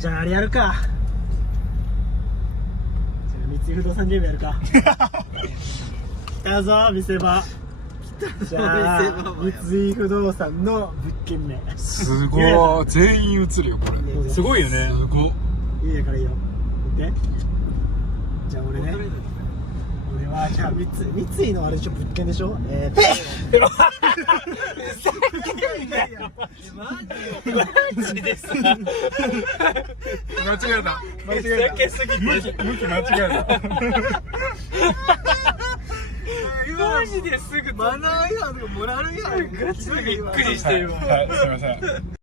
じゃああれやるか。じゃあ三井不動産ゲームやるか。来たぞ見せ場。じゃあ三井不動産の物件名。すごい、全員映るよこれ。すごいよね。すごい。いいやからいいよ。見て。じゃあ俺ね。俺はじゃあ三井のあれでしょ、物件でしょ。マジです。間違えた。間違えた。向き間違えた。マジですぐマナー違反とかモラル違反。ガチでびっくりしてるわ。はい、すいません。